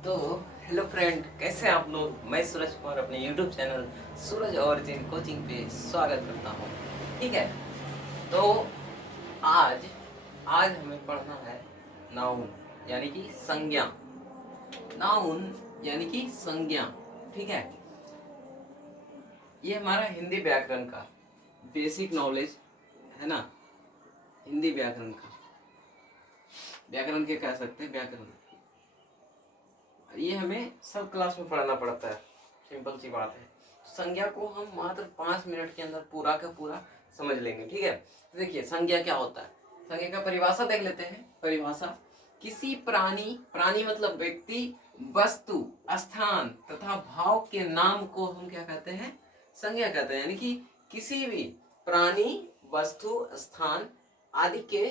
तो hello friend, कैसे हैं आप लोग। मैं सूरज कुमार अपने यूट्यूब चैनल सूरज और जिन कोचिंग पे स्वागत करता हूँ। ठीक है, तो आज आज हमें पढ़ना है नाउन यानी कि संज्ञा। नाउन यानी कि संज्ञा। ठीक है, ये हमारा हिंदी व्याकरण का बेसिक नॉलेज है ना। हिंदी व्याकरण का, व्याकरण के कह सकते हैं व्याकरण, ये हमें सब क्लास में पढ़ना पड़ता है। सिंपल सी बात है। संज्ञा को हम मात्र 5 मिनट के अंदर पूरा का पूरा समझ लेंगे। ठीक है, तो देखिए संज्ञा क्या होता है। संज्ञा का परिभाषा देख लेते हैं। परिभाषा, किसी प्राणी, प्राणी मतलब व्यक्ति, वस्तु, स्थान तथा भाव के नाम को हम क्या कहते हैं, संज्ञा कहते हैं। यानी कि किसी भी प्राणी, वस्तु, स्थान आदि के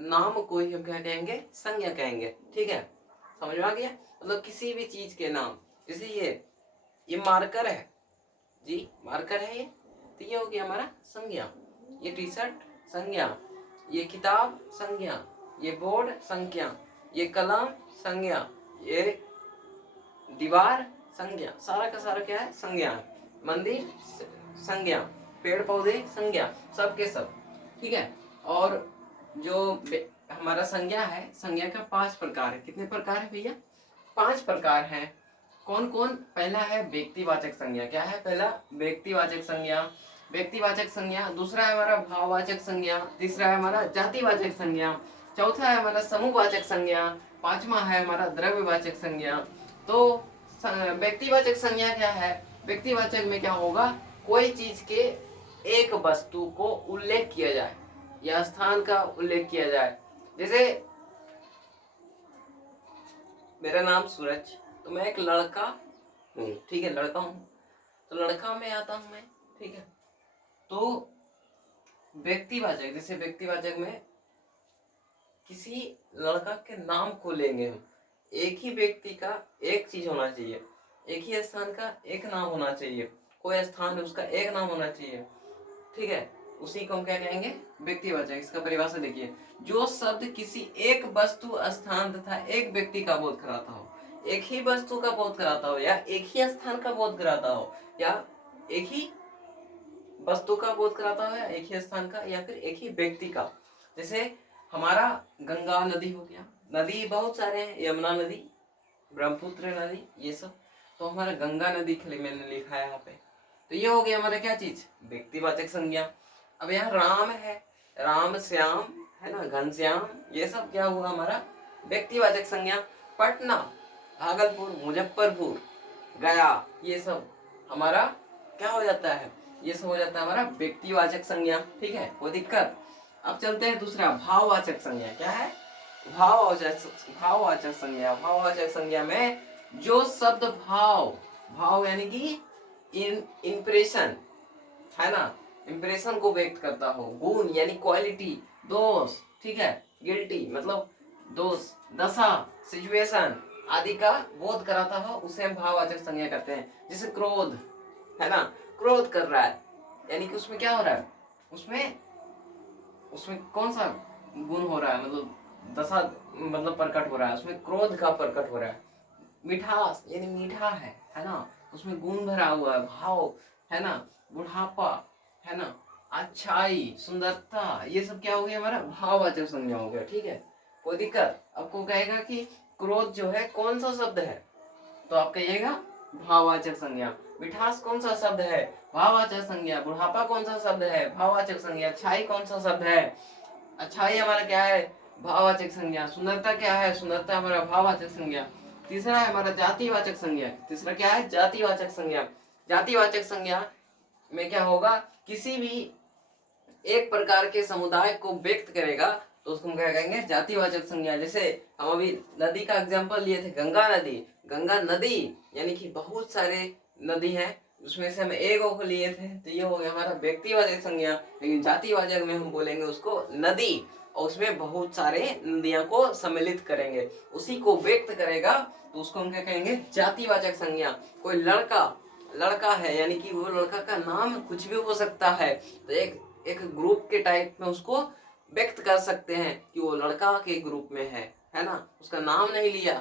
नाम को ही हम क्या कहेंगे, संज्ञा कहेंगे। ठीक है, समझ में आ गया। मतलब किसी भी चीज के नाम, जैसे ये मार्कर है जी, मार्कर है ये, तो ये हो गया हमारा संज्ञा। ये टी शर्ट संज्ञा, ये किताब संज्ञा, ये बोर्ड संज्ञा, ये कलम संज्ञा, ये दीवार संज्ञा, सारा का सारा क्या है, संज्ञा है। मंदिर संज्ञा, पेड़ पौधे संज्ञा, सब के सब। ठीक है, और जो हमारा संज्ञा है, संज्ञा का 5 प्रकार है। कितने प्रकार है भैया, 5 प्रकार हैं। कौन कौन, पहला है व्यक्तिवाचक संज्ञा। क्या है पहला, व्यक्तिवाचक संज्ञा। व्यक्तिवाचक संज्ञा, दूसरा है हमारा भाववाचक संज्ञा, तीसरा है हमारा जातिवाचक संज्ञा, चौथा है हमारा समूहवाचक संज्ञा, पांचवा है हमारा द्रव्यवाचक संज्ञा। तो व्यक्तिवाचक संज्ञा क्या है, व्यक्तिवाचक में क्या होगा, कोई चीज के एक वस्तु को उल्लेख किया जाए या स्थान का उल्लेख किया जाए। जैसे मेरा नाम सूरज, तो मैं एक लड़का हूँ। ठीक है, लड़का हूँ, तो लड़का में आता हूँ मैं। ठीक है, तो व्यक्तिवाचक, जैसे व्यक्तिवाचक में किसी लड़का के नाम को लेंगे हम। एक ही व्यक्ति का एक चीज होना चाहिए, एक ही स्थान का एक नाम होना चाहिए, कोई स्थान है उसका एक नाम होना चाहिए। ठीक है, उसी को हम क्या कहेंगे, व्यक्तिवाचक। इसका परिभाषा देखिए, जो शब्द किसी एक वस्तु, स्थान तथा एक व्यक्ति का बोध कराता हो, एक ही वस्तु का बोध कराता हो, या एक ही स्थान का बोध कराता हो, या एक ही वस्तु का बोध कराता हो, या एक ही स्थान का, या फिर एक ही व्यक्ति का। जैसे हमारा गंगा नदी हो गया, नदी बहुत सारे हैं, यमुना नदी, ब्रह्मपुत्र नदी, ये सब। तो हमारा गंगा नदी के लिए मैंने लिखा है यहाँ पे। तो ये हो गया हमारा क्या चीज, व्यक्तिवाचक संज्ञा। अब यहाँ राम है, राम श्याम है ना, घनश्याम, ये सब क्या हुआ हमारा व्यक्तिवाचक संज्ञा। पटना, भागलपुर, मुजफ्फरपुर, गया, ये सब हमारा क्या हो जाता है, ये सब हो जाता है हमारा व्यक्तिवाचक संज्ञा। ठीक है, कोई दिक्कत। अब चलते हैं दूसरा, भाववाचक संज्ञा। क्या है, भाववाचक संज्ञा। भाववाचक संज्ञा में जो शब्द भाव, भाव यानी कि इंप्रेशन है ना, इंप्रेशन को व्यक्त करता हो, गुण यानी क्वालिटी, दोष, ठीक है, गिल्टी मतलब दोष, दशा, सिचुएशन आदि का बोध कराता हो, उसे हम भाववाचक संज्ञा करते हैं। जैसे क्रोध है ना, क्रोध कर रहा है, यानी कि उसमें क्या हो रहा है, उसमें उसमें कौन सा गुण हो रहा है, मतलब दशा, मतलब प्रकट हो रहा है, उसमें क्रोध का प्रकट हो रहा है। मिठास यानी मीठा है ना, उसमें गुण भरा हुआ है, भाव है ना, बुढ़ापा है ना, अच्छाई, सुंदरता, ये सब क्या हो गया हमारा भाववाचक संज्ञा हो गया। ठीक है, कोई दिक्कत। आपको कहेगा कि क्रोध जो है कौन सा शब्द है, तो आप कहिएगा भाववाचक संज्ञा। मिठास कौन सा शब्द है, भाववाचक संज्ञा। बुढ़ापा कौन सा शब्द है, भाववाचक संज्ञा। अच्छाई कौन सा शब्द है, अच्छाई हमारा क्या है, भाववाचक संज्ञा। सुंदरता क्या है, सुंदरता हमारा भाववाचक संज्ञा। तीसरा है हमारा जातिवाचक संज्ञा। तीसरा क्या है, जातिवाचक संज्ञा। जातिवाचक संज्ञा में क्या होगा, किसी भी एक प्रकार के समुदाय को व्यक्त करेगा, तो उसको हम क्या कहेंगे, जातिवाचक संज्ञा। जैसे हम अभी नदी का एग्जांपल लिए थे, गंगा नदी। गंगा नदी यानी कि बहुत सारे नदी हैं, उसमें से हम एक को लिए थे, तो ये हो गया हमारा व्यक्तिवाचक संज्ञा। लेकिन जातिवाचक में हम बोलेंगे उसको नदी, और उसमें बहुत सारे नदियां को सम्मिलित करेंगे, उसी को व्यक्त करेगा, तो उसको हम क्या कहेंगे, जातिवाचक संज्ञा। कोई लड़का, लड़का है यानी कि वो लड़का का नाम कुछ भी हो सकता है, तो एक एक ग्रुप के टाइप में उसको व्यक्त कर सकते हैं कि वो लड़का के ग्रुप में है ना, उसका नाम नहीं लिया,